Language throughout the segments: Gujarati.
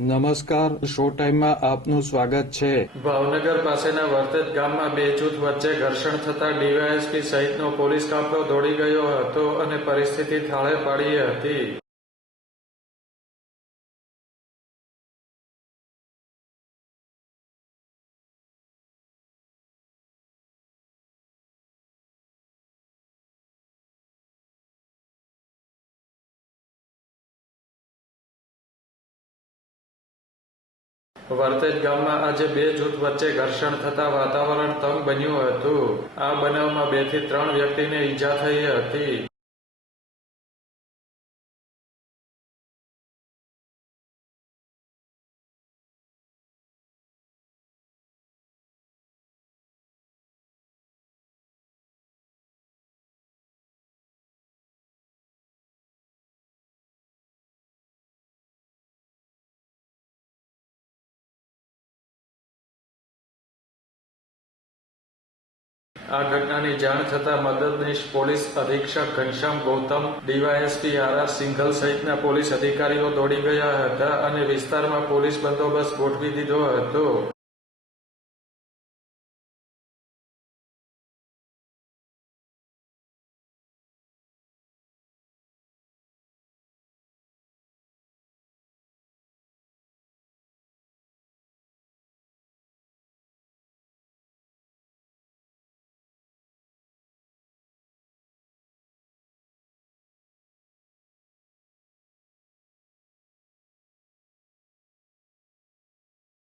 નમસ્કાર, શો ટાઈમમાં આપનું સ્વાગત છે। ભાવનગર પાસેના વર્તેજ ગામમાં બે જૂથ વચ્ચે ઘર્ષણ થતા ડીવાયએસપી સહિતનો પોલીસ કાફલો દોડી ગયો હતો અને પરિસ્થિતિ થાળે પાડી હતી। વર્તેજ ગામમાં આજે બે જૂથ વચ્ચે ઘર્ષણ થતા વાતાવરણ તંગ બન્યું હતું। આ બનાવમાં 2 થી 3 વ્યક્તિને ઈજા થઈ હતી। આ ઘટનાની જાણ થતાં મદદનીશ પોલીસ અધિક્ષક ઘનશ્યામ ગૌતમ, ડીવાયએસપી આર સિંઘલ સહિતના પોલીસ અધિકારીઓ દોડી ગયા હતા અને વિસ્તારમાં પોલીસ બંદોબસ્ત ગોઠવી દીધો હતો।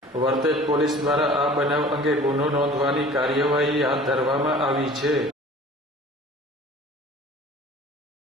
વર્તેજ પોલીસ દ્વારા આ બનાવ અંગે ગુનો નોંધવાની કાર્યવાહી હાથ ધરવામાં આવી છે।